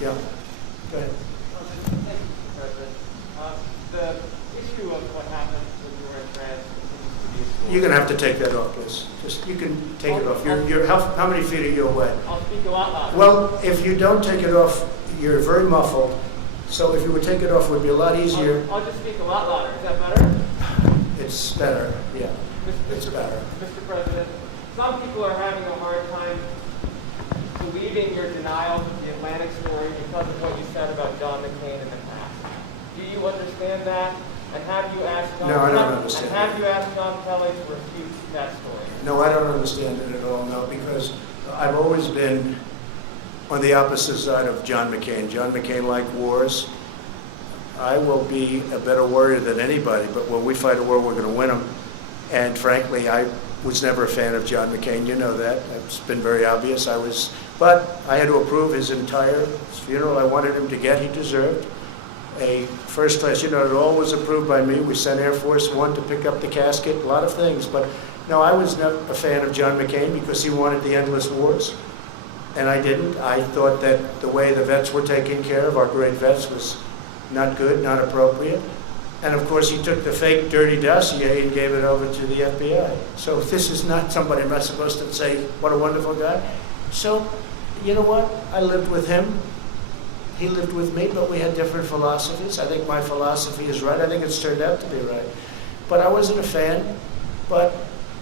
Yeah. Go ahead. Thank you, President. The issue of what happened when you were in France continues to be a story. You're going to have to take that off, please. Just, you can take it off. How many feet are you away? I'll speak a lot louder. Well, if you don't take it off, you're very muffled. So if you would take it off, it would be a lot easier. I'll just speak a lot louder. Is that better? It's better, yeah. It's better. Mr. President, some people are having a hard time believing your denial of the Atlantic story because of what you said about John McCain in the past. Do you understand that? And have you asked John? No, I don't understand. And have you asked John Kelly to refute that story? No, I don't understand it at all, no, because I've always been on the opposite side of John McCain. John McCain liked wars. I will be a better warrior than anybody, but when we fight a war, we're going to win them. And frankly, I was never a fan of John McCain. You know that. It's been very obvious. But I had to approve his entire funeral. I wanted him to get. He deserved a first class. You know, it all was approved by me. We sent Air Force One to pick up the casket, a lot of things. But no, I was not a fan of John McCain because he wanted the endless wars. And I didn't. I thought that the way the vets were taken care of, our great vets, was not good, not appropriate. And of course, he took the fake dirty dossier and gave it over to the FBI. So this is not somebody I'm not supposed to say, what a wonderful guy. So, you know what? I lived with him. He lived with me, but we had different philosophies. I think my philosophy is right. I think it's turned out to be right. But I wasn't a fan. But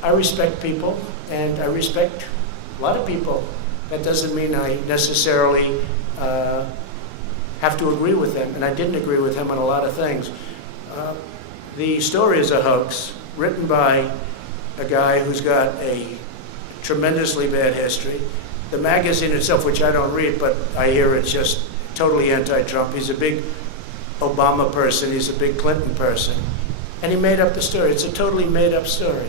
I respect people, and I respect a lot of people. That doesn't mean I necessarily have to agree with them, and I didn't agree with him on a lot of things. The story is a hoax written by a guy who's got a tremendously bad history. The magazine itself, which I don't read, but I hear it's just totally anti-Trump. He's a big Obama person. He's a big Clinton person. And he made up the story. It's a totally made-up story.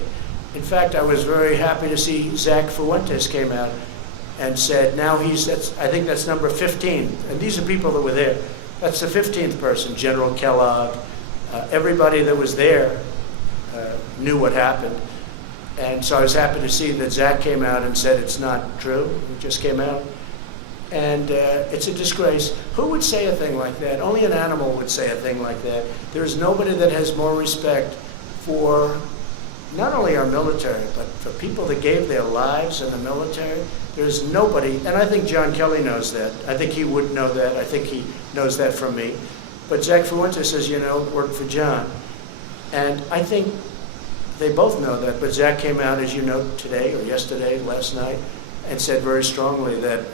In fact, I was very happy to see Zach Fuentes came out and said, now I think that's number 15. And these are people that were there. That's the 15th person, General Kellogg. Everybody that was there knew what happened. And so I was happy to see that Zach came out and said it's not true. It just came out. And it's a disgrace. Who would say a thing like that? Only an animal would say a thing like that. There's nobody that has more respect for not only our military, but for people that gave their lives in the military. There's nobody, and I think John Kelly knows that. I think he would know that. I think he knows that from me. But Zach Fuentes says, worked for John. And I think they both know that. But Zach came out, as you know, today or yesterday, last night, and said very strongly that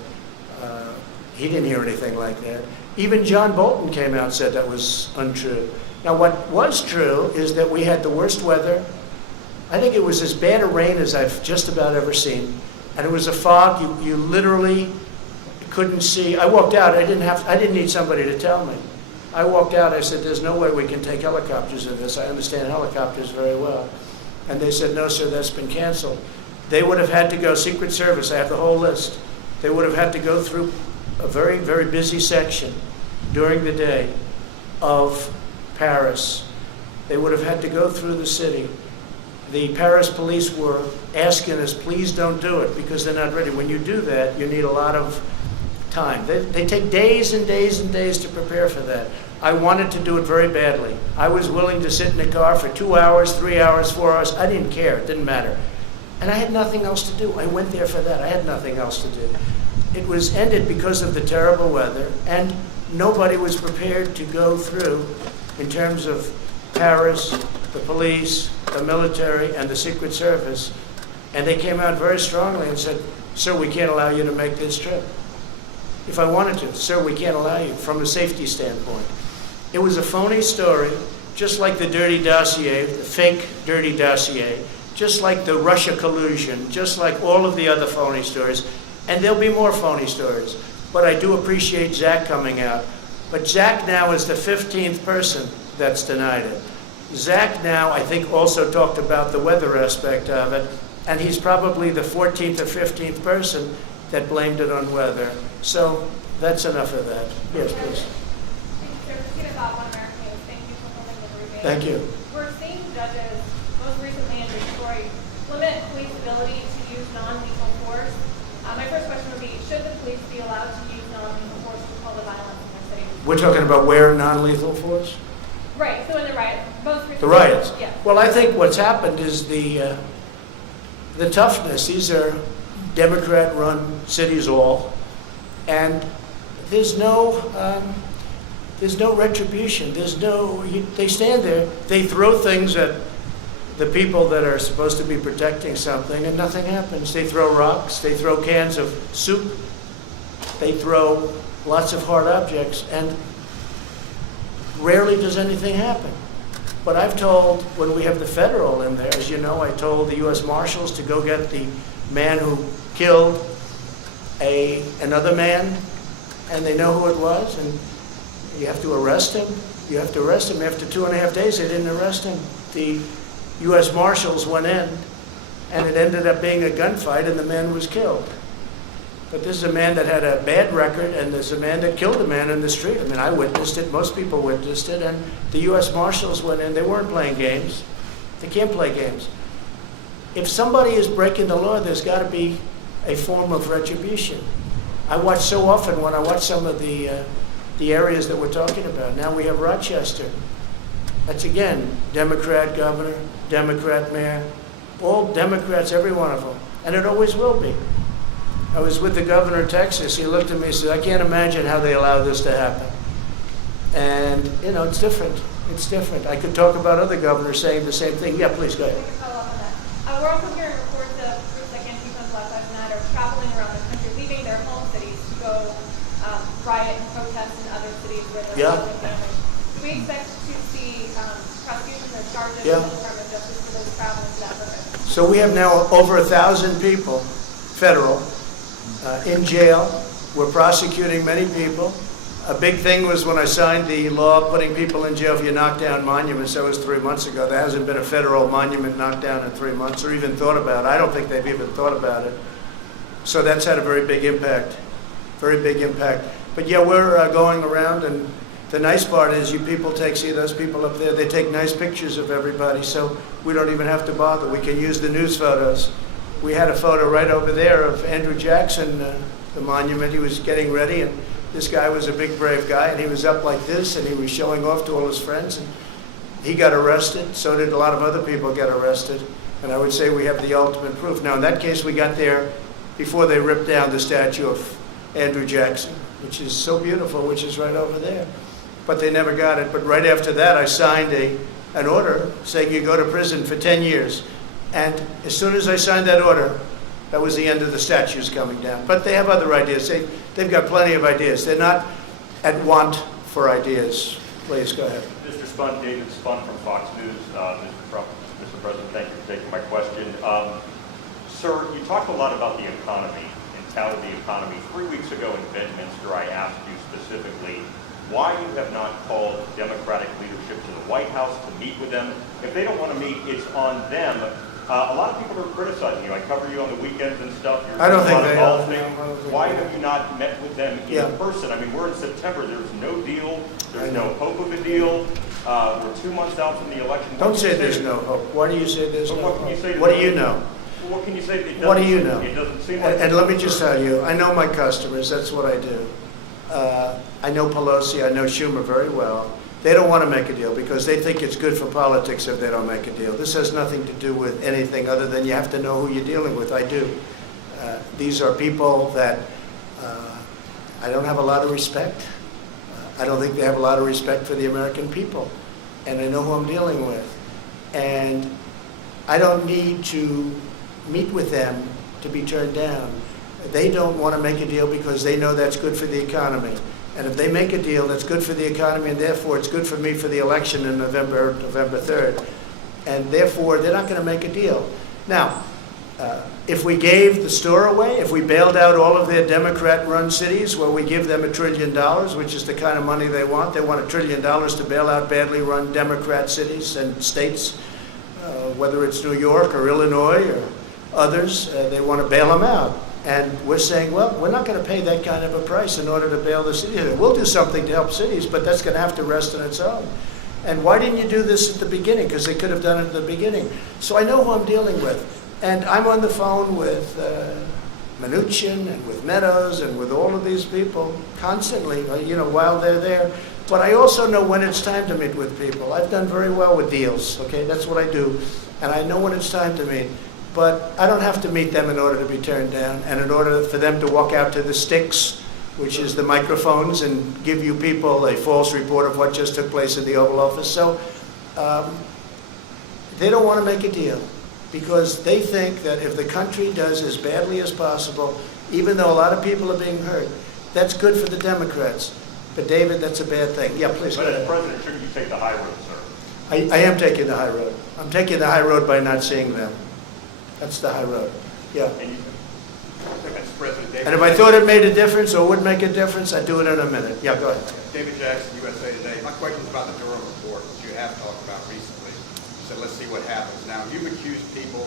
he didn't hear anything like that. Even John Bolton came out and said that was untrue. Now, what was true is that we had the worst weather. I think it was as bad a rain as I've just about ever seen. And it was a fog. You literally couldn't see. I walked out. I didn't need somebody to tell me. I walked out. I said, there's no way we can take helicopters in this. I understand helicopters very well. And they said, no, sir, that's been canceled. They would have had to go, Secret Service, I have the whole list. They would have had to go through a very, very busy section during the day of Paris. They would have had to go through the city. The Paris police were asking us, please don't do it, because they're not ready. When you do that, you need a lot of time. They take days and days and days to prepare for that. I wanted to do it very badly. I was willing to sit in the car for 2 hours, 3 hours, 4 hours. I didn't care. It didn't matter. And I had nothing else to do. I went there for that. I had nothing else to do. It was ended because of the terrible weather, and nobody was prepared to go through, in terms of Paris, the police, the military, and the Secret Service. And they came out very strongly and said, sir, we can't allow you to make this trip. If I wanted to, sir, we can't allow you from a safety standpoint. It was a phony story, just like the dirty dossier, the fake dirty dossier, just like the Russia collusion, just like all of the other phony stories. And there'll be more phony stories. But I do appreciate Zach coming out. But Zach now is the 15th person that's denied it. Zach now, I think, also talked about the weather aspect of it, and he's probably the 14th or 15th person that blamed it on weather. So that's enough of that. Yes, please. Thank you. We're seeing judges, most recently in Detroit, limit police ability to use non-lethal force. My first question would be, should the police be allowed to use non-lethal force to call the We're talking about where non-lethal force? Right, so in the riot, most recently. The riots? Yeah. Well, I think what's happened is the toughness. These are Democrat-run cities all, and there's no retribution. They stand there, they throw things at the people that are supposed to be protecting something, and nothing happens. They throw rocks, they throw cans of soup, they throw lots of hard objects, and rarely does anything happen. But I've told, when we have the federal in there, as you know, I told the U.S. Marshals to go get the man who killed another man, and they know who it was, and you have to arrest him. You have to arrest him. After 2.5 days, they didn't arrest him. The U.S. Marshals went in, and it ended up being a gunfight, and the man was killed. But this is a man that had a bad record, and there's a man that killed a man in the street. I mean, I witnessed it. Most people witnessed it. And the U.S. Marshals went in. They weren't playing games. They can't play games. If somebody is breaking the law, there's got to be a form of retribution. I watch so often when I watch some of the areas that we're talking about. Now we have Rochester. That's, again, Democrat governor, Democrat mayor, all Democrats, every one of them. And it always will be. I was with the governor of Texas. He looked at me and said, I can't imagine how they allow this to happen. And, you know, it's different. It's different. I could talk about other governors saying the same thing. Yeah, please, go ahead. We can follow up on that. We're also hearing reports of groups like Antifa and Black Lives Matter traveling around the country, leaving their home cities to go riot and protest in other cities where they're Yeah. with families. Do we expect to see prosecution or charges Yeah. in the Department of Justice for those traveling to that purpose? So we have now over 1,000 people, federal, in jail. We're prosecuting many people. A big thing was when I signed the law putting people in jail if you knock down monuments. That was 3 months ago. There hasn't been a federal monument knocked down in 3 months or even thought about. I don't think they've even thought about it. So that's had a very big impact. Very big impact. But yeah, we're going around, and the nice part is you people see those people up there, they take nice pictures of everybody, so we don't even have to bother. We can use the news photos. We had a photo right over there of Andrew Jackson, the monument. He was getting ready, and this guy was a big, brave guy, and he was up like this, and he was showing off to all his friends, and he got arrested. So did a lot of other people get arrested, and I would say we have the ultimate proof. Now, in that case, we got there before they ripped down the statue of Andrew Jackson, which is so beautiful, which is right over there. But they never got it. But right after that, I signed an order saying you go to prison for 10 years. And as soon as I signed that order, that was the end of the statues coming down. But they have other ideas. They've got plenty of ideas. They're not at want for ideas. Please, go ahead. Mr. Spun, David Spun from Fox News. Mr. President, thank you for taking my question. Sir, you talked a lot about the economy and touted the economy. 3 weeks ago in Bedminster, I asked you specifically why you have not called Democratic leadership to the White House to meet with them. If they don't want to meet, it's on them. A lot of people are criticizing you. I cover you on the weekends and stuff. I don't think they are. Why have you not met with them in Yeah. person? I mean, we're in September. There's no deal. There's no hope of a deal. We're 2 months out from the election. Don't say there's no hope. Why do you say there's no What can you hope? say to What do them? you know? What can you say? What do you know? It doesn't seem like. And let me just tell you, I know my customers. That's what I do. I know Pelosi. I know Schumer very well. They don't want to make a deal because they think it's good for politics if they don't make a deal. This has nothing to do with anything other than you have to know who you're dealing with. I do. These are people that I don't have a lot of respect. I don't think they have a lot of respect for the American people. And I know who I'm dealing with. And I don't need to meet with them to be turned down. They don't want to make a deal because they know that's good for the economy. And if they make a deal that's good for the economy, and therefore it's good for me for the election in November 3rd, and therefore they're not going to make a deal. Now, if we gave the store away, if we bailed out all of their Democrat-run cities where we give them $1 trillion, which is the kind of money they want $1 trillion to bail out badly run Democrat cities and states, whether it's New York or Illinois or others, they want to bail them out. And we're saying, well, we're not going to pay that kind of a price in order to bail the city. We'll do something to help cities, but that's going to have to rest on its own. And why didn't you do this at the beginning? Because they could have done it at the beginning. So I know who I'm dealing with. And I'm on the phone with Mnuchin and with Meadows and with all of these people constantly, while they're there. But I also know when it's time to meet with people. I've done very well with deals, okay? That's what I do. And I know when it's time to meet. But I don't have to meet them in order to be turned down and in order for them to walk out to the sticks, which is the microphones, and give you people a false report of what just took place in the Oval Office. So they don't want to make a deal because they think that if the country does as badly as possible, even though a lot of people are being hurt, that's good for the Democrats. But David, that's a bad thing. Yeah, please go But as ahead. president, shouldn't you take the high road, sir? I am taking the high road. I'm taking the high road by not seeing them. That's the high road. Yeah. And you, Mr. President, David. And if I thought it made a difference or would make a difference, I'd do it in a minute. Yeah, go ahead. David Jackson, USA Today. My question is about the Durham report, which you have talked about recently. You said, let's see what happens. Now, you've accused people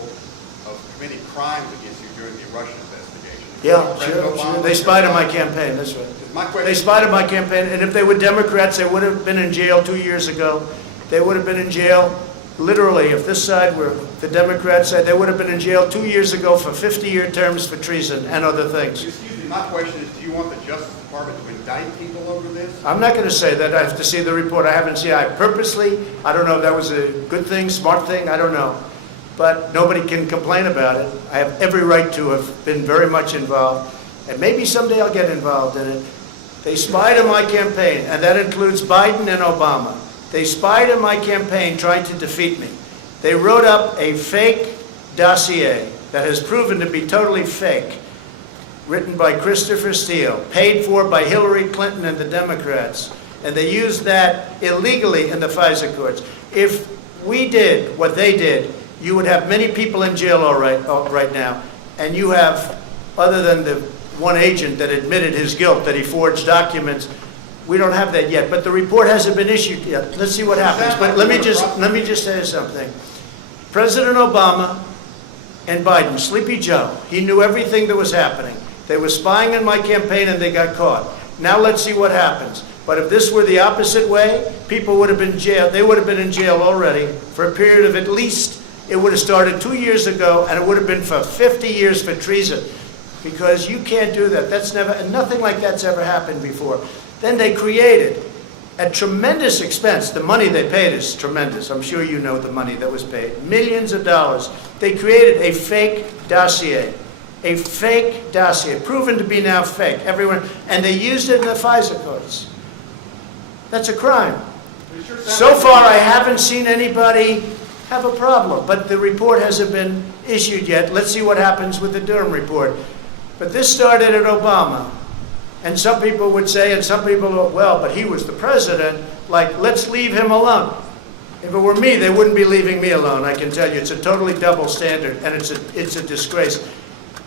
of committing crimes against you during the Russian investigation. Yeah, President sure. Obama- They spied on my campaign, that's right. My question. They spied on my campaign, and if they were Democrats, they would have been in jail 2 years ago. They would have been in jail, literally, if this side were the Democrat side, they would have been in jail 2 years ago for 50-year terms for treason and other things. Excuse me, my question is, do you want the Justice Department to indict people over this? I'm not going to say that. I have to see the report. I haven't seen it. I don't know if that was a good thing, smart thing, I don't know. But nobody can complain about it. I have every right to have been very much involved. And maybe someday I'll get involved in it. They spied on my campaign, and that includes Biden and Obama. They spied on my campaign trying to defeat me. They wrote up a fake dossier that has proven to be totally fake, written by Christopher Steele, paid for by Hillary Clinton and the Democrats. And they used that illegally in the FISA courts. If we did what they did, you would have many people in jail right now. And you have, other than the one agent that admitted his guilt, that he forged documents, we don't have that yet. But the report hasn't been issued yet. Let's see what happens. But let me just say something. President Obama and Biden, Sleepy Joe, he knew everything that was happening. They were spying on my campaign and they got caught. Now let's see what happens. But if this were the opposite way, people would have been jailed. They would have been in jail already for a period of at least, it would have started 2 years ago, and it would have been for 50 years for treason. Because you can't do that. Nothing like that's ever happened before. Then they created, at tremendous expense, the money they paid is tremendous. I'm sure you know the money that was paid. Millions of dollars. They created a fake dossier. A fake dossier, proven to be now fake. And they used it in the FISA courts. That's a crime. So far, I haven't seen anybody have a problem, but the report hasn't been issued yet. Let's see what happens with the Durham report. But this started at Obama. And some people would say, and some people, well, but he was the president, like, let's leave him alone. If it were me, they wouldn't be leaving me alone, I can tell you. It's a totally double standard, and it's a disgrace.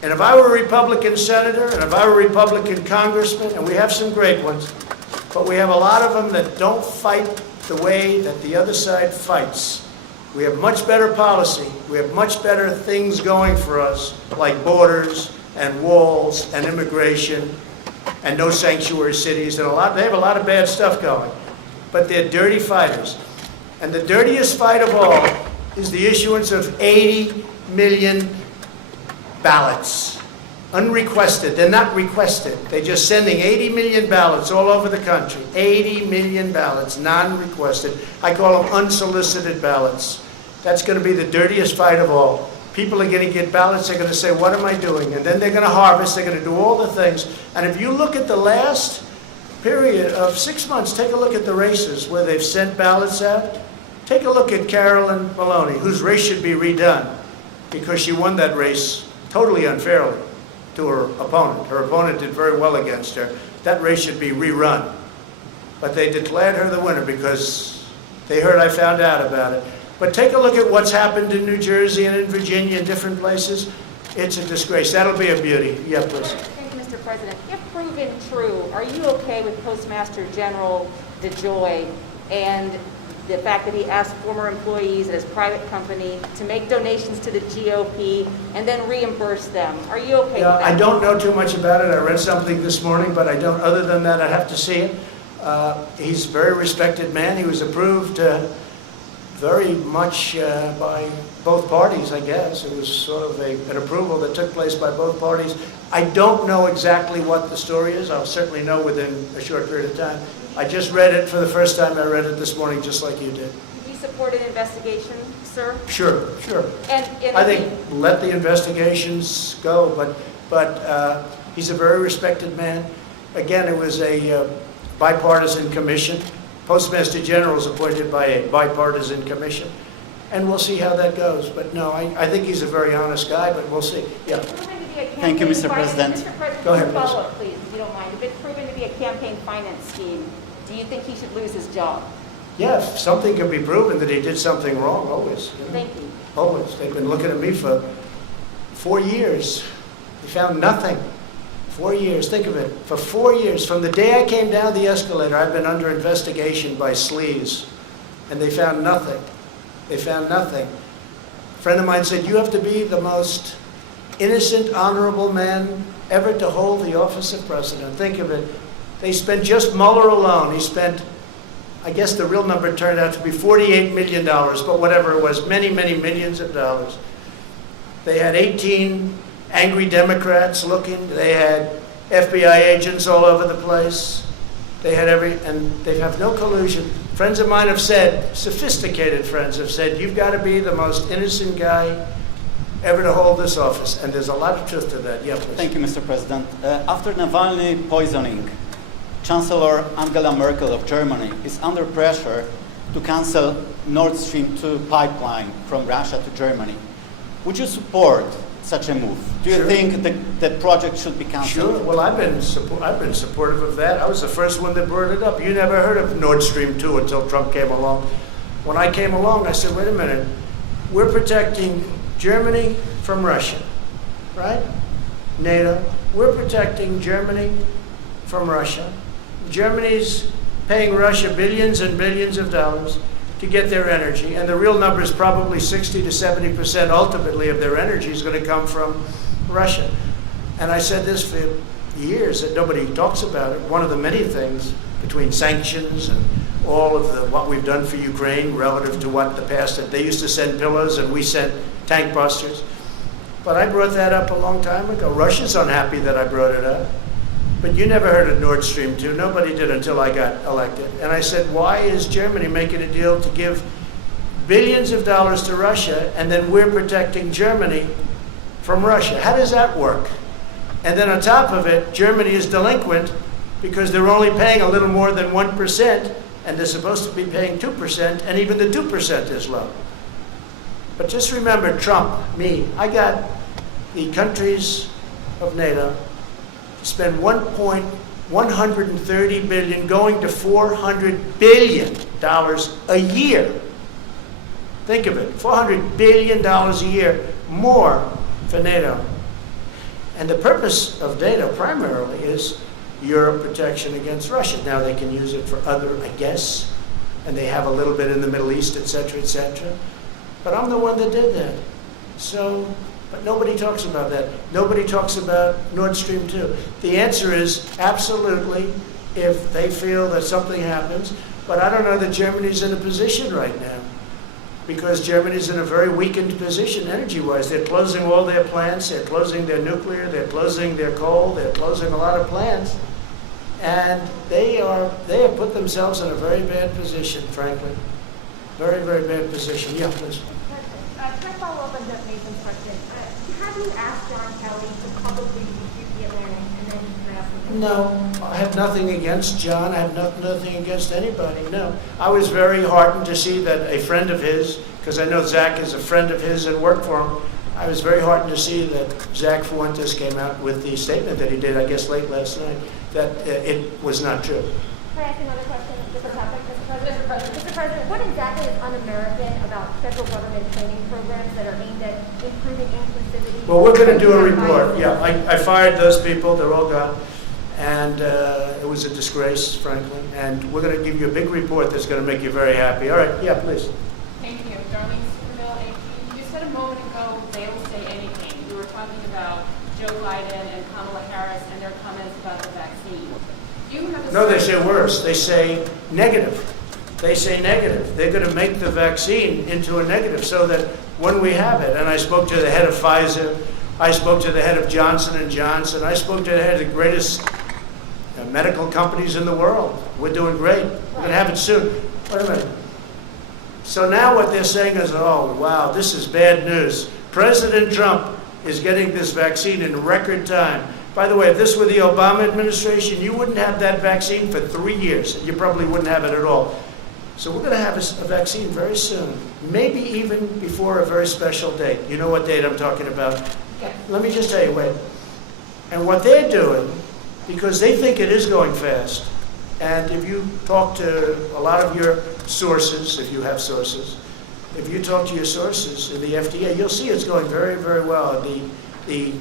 And if I were a Republican senator, and if I were a Republican congressman, and we have some great ones, but we have a lot of them that don't fight the way that the other side fights. We have much better policy. We have much better things going for us, like borders and walls and immigration and no sanctuary cities, and they have a lot of bad stuff going. But they're dirty fighters. And the dirtiest fight of all is the issuance of 80 million ballots. Unrequested. They're not requested. They're just sending 80 million ballots all over the country. 80 million ballots, non-requested. I call them unsolicited ballots. That's going to be the dirtiest fight of all. People are going to get ballots, they're going to say, what am I doing? And then they're going to harvest, they're going to do all the things. And if you look at the last period of 6 months, take a look at the races where they've sent ballots out. Take a look at Carolyn Maloney, whose race should be redone because she won that race totally unfairly to her opponent. Her opponent did very well against her. That race should be rerun. But they declared her the winner because they heard I found out about it. But take a look at what's happened in New Jersey and in Virginia and different places. It's a disgrace. That'll be a beauty. Yeah, please. Thank you, Mr. President. If proven true, are you okay with Postmaster General DeJoy and the fact that he asked former employees at his private company to make donations to the GOP and then reimburse them? Are you okay with that? I don't know too much about it. I read something this morning, but I don't. Other than that, I have to see it. He's a very respected man. He was approved very much by both parties, I guess. It was sort of an approval that took place by both parties. I don't know exactly what the story is. I'll certainly know within a short period of time. I just read it for the first time. I read it this morning, just like you did. Do you support an investigation, sir? Sure. And I think let the investigations go, but he's a very respected man. Again, it was a bipartisan commission. Postmaster General is appointed by a bipartisan commission, and we'll see how that goes. But no, I think he's a very honest guy, but we'll see. Yeah. Thank you, Mr. President. Mr. President, Go ahead, follow up, please, if you don't mind. If it's proven to be a campaign finance scheme, do you think he should lose his job? Yeah, if something can be proven that he did something wrong, always. You know? Thank you. Always. They've been looking at me for 4 years. They found nothing. 4 years. Think of it. For 4 years, from the day I came down the escalator, I've been under investigation by sleaze, and they found nothing. They found nothing. A friend of mine said, you have to be the most innocent, honorable man ever to hold the office of president. Think of it. They spent just Mueller alone. He spent, I guess the real number turned out to be $48 million, but whatever it was, many, many millions of dollars. They had 18 angry Democrats looking. They had FBI agents all over the place. They had and they have no collusion. Friends of mine have said, sophisticated friends have said, you've got to be the most innocent guy ever to hold this office. And there's a lot of truth to that. Yeah, please. Thank you, Mr. President. After Navalny poisoning, Chancellor Angela Merkel of Germany is under pressure to cancel Nord Stream 2 pipeline from Russia to Germany. Would you support such a move? Do you Sure. think that project should be canceled? Sure. Well, I've been supportive of that. I was the first one that brought it up. You never heard of Nord Stream 2 until Trump came along. When I came along, I said, wait a minute. We're protecting Germany from Russia, right? NATO. We're protecting Germany from Russia. Germany's paying Russia billions and billions of dollars to get their energy, and the real number is probably 60 to 70% ultimately of their energy is going to come from Russia. And I said this for years that nobody talks about it. One of the many things between sanctions and all of what we've done for Ukraine relative to what the past, that they used to send pillows and we sent tank busters. But I brought that up a long time ago. Russia's unhappy that I brought it up. But you never heard of Nord Stream 2. Nobody did until I got elected. And I said, why is Germany making a deal to give billions of dollars to Russia, and then we're protecting Germany from Russia? How does that work? And then on top of it, Germany is delinquent because they're only paying a little more than 1%, and they're supposed to be paying 2%, and even the 2% is low. But just remember, Trump, me, I got the countries of NATO spend $130 billion going to $400 billion a year. Think of it, $400 billion a year more for NATO. And the purpose of NATO primarily is Europe protection against Russia. Now they can use it for other, I guess, and they have a little bit in the Middle East, et cetera, et cetera. But I'm the one that did that. So, but nobody talks about that. Nobody talks about Nord Stream 2. The answer is absolutely if they feel that something happens. But I don't know that Germany's in a position right now, because Germany's in a very weakened position energy-wise. They're closing all their plants. They're closing their nuclear. They're closing their coal. They're closing a lot of plants. And they have put themselves in a very bad position, frankly. Very, very bad position. Yeah, please. Can I follow up on Jeff Mason's question? Have you asked John Kelly to publicly refute the Atlantic and then ask him? No, I have nothing against John. I have nothing against anybody, no. I was very heartened to see that a friend of his, because I know Zach is a friend of his and worked for him, I was very heartened to see that Zach Fuentes came out with the statement that he did, I guess late last night, that it was not true. Can I ask another question? Different topic, Mr. President. Mr. President, what exactly is un-American about federal government training programs that are aimed at improving inclusivity? Well, we're going to do a report. Yeah, I fired those people. They're all gone. And it was a disgrace, frankly. And we're going to give you a big report that's going to make you very happy. All right. Yeah, please. Thank you. Darlene Superville, AP. You said a moment ago, they will say anything. You were talking about Joe Biden and Kamala Harris and their comments about the vaccine. You have a No, they say worse. They say negative. They say negative. They're going to make the vaccine into a negative so that when we have it, and I spoke to the head of Pfizer, I spoke to the head of Johnson & Johnson. I spoke to the head of the greatest medical companies in the world. We're doing great. We're going to have it soon. Wait a minute. So now what they're saying is, oh, wow, this is bad news. President Trump is getting this vaccine in record time. By the way, if this were the Obama administration, you wouldn't have that vaccine for 3 years, and you probably wouldn't have it at all. So we're going to have a vaccine very soon, maybe even before a very special date. You know what date I'm talking about? Let me just tell you, wait. And what they're doing, because they think it is going fast, and if you talk to a lot of your sources, if you have sources, if you talk to your sources in the FDA, you'll see it's going very, very well. The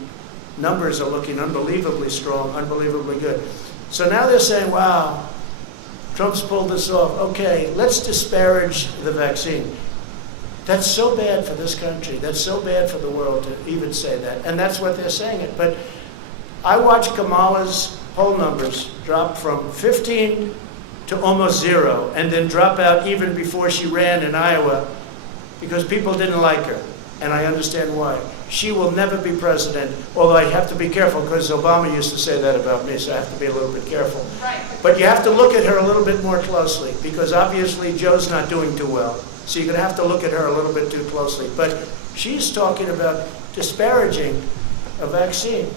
numbers are looking unbelievably strong, unbelievably good. So now they're saying, wow, Trump's pulled this off. Okay, let's disparage the vaccine. That's so bad for this country. That's so bad for the world to even say that. And that's what they're saying it. But I watched Kamala's poll numbers drop from 15 to almost 0, and then drop out even before she ran in Iowa because people didn't like her. And I understand why. She will never be president, although I have to be careful because Obama used to say that about me, so I have to be a little bit careful. Right. But you have to look at her a little bit more closely because obviously Joe's not doing too well. So you're going to have to look at her a little bit too closely. But she's talking about disparaging a vaccine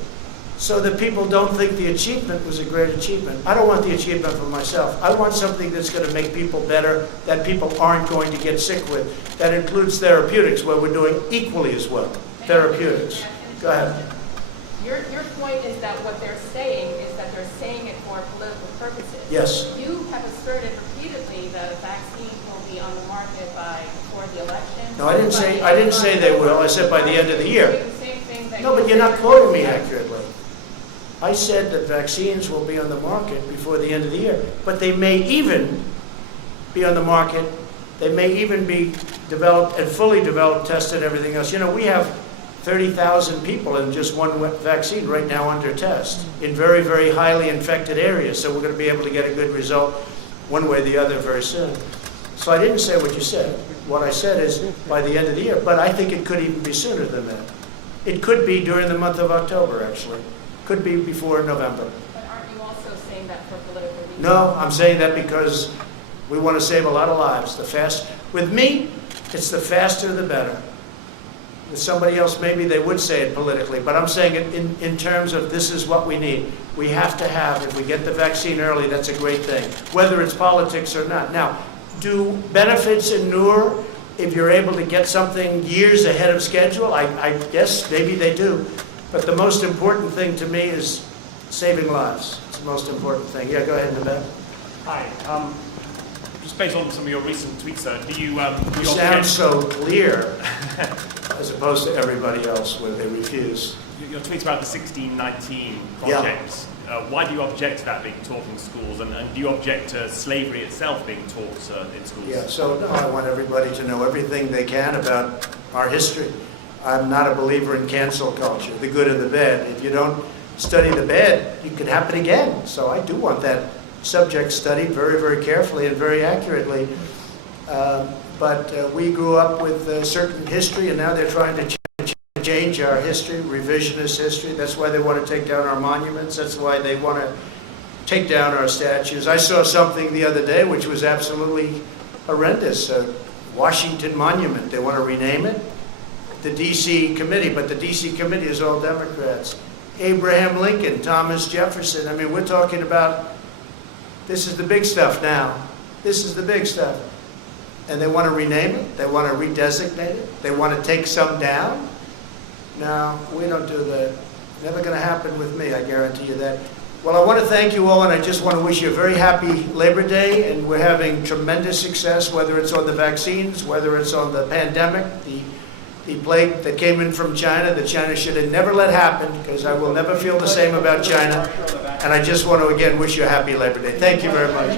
so that people don't think the achievement was a great achievement. I don't want the achievement for myself. I want something that's going to make people better, that people aren't going to get sick with. That includes therapeutics, where we're doing equally as well. Therapeutics. Go ahead. Your point is that what they're saying is that they're saying it for political purposes. Yes. You have asserted repeatedly that a vaccine will be on the market before the election. No, I didn't say they will. I said by the end of the year. The same thing that No, but you're not quoting me accurately. I said that vaccines will be on the market before the end of the year, but they may even be on the market. They may even be developed and fully developed, tested, everything else. You know, we have 30,000 people in just one vaccine right now under test in very, very highly infected areas. So we're going to be able to get a good result one way or the other very soon. So I didn't say what you said. What I said is by the end of the year, but I think it could even be sooner than that. It could be during the month of October, actually. Could be before November. But aren't you also saying that for political reasons? No, I'm saying that because we want to save a lot of lives. With me, it's the faster the better. With somebody else, maybe they would say it politically, but I'm saying it in terms of this is what we need. We have to have, if we get the vaccine early, that's a great thing, whether it's politics or not. Now, do benefits inure if you're able to get something years ahead of schedule? I guess maybe they do. But the most important thing to me is saving lives. It's the most important thing. Yeah, go ahead, Nabet. Hi. Just based on some of your recent tweets, sir, do you You sound so clear as opposed to everybody else where they refuse. your tweets about the 1619 Yeah. projects? Why do you object to that being taught in schools, and do you object to slavery itself being taught in schools? Yeah, so no, I want everybody to know everything they can about our history. I'm not a believer in cancel culture, the good and the bad. If you don't study the bad, it could happen again. So I do want that subject studied very, very carefully and very accurately. But we grew up with a certain history, and now they're trying to change our history, revisionist history. That's why they want to take down our monuments. That's why they want to take down our statues. I saw something the other day which was absolutely horrendous. Washington Monument. They want to rename it. The D.C. committee, but the D.C. committee is all Democrats. Abraham Lincoln, Thomas Jefferson. I mean, we're talking about, this is the big stuff now. This is the big stuff. And they want to rename it. They want to redesignate it. They want to take some down. No, we don't do that. Never going to happen with me, I guarantee you that. Well, I want to thank you all, and I just want to wish you a very happy Labor Day, and we're having tremendous success, whether it's on the vaccines, whether it's on the pandemic, the plague that came in from China, that China should have never let happen, because I will never feel the same about China. And I just want to, again, wish you a happy Labor Day. Thank you very much.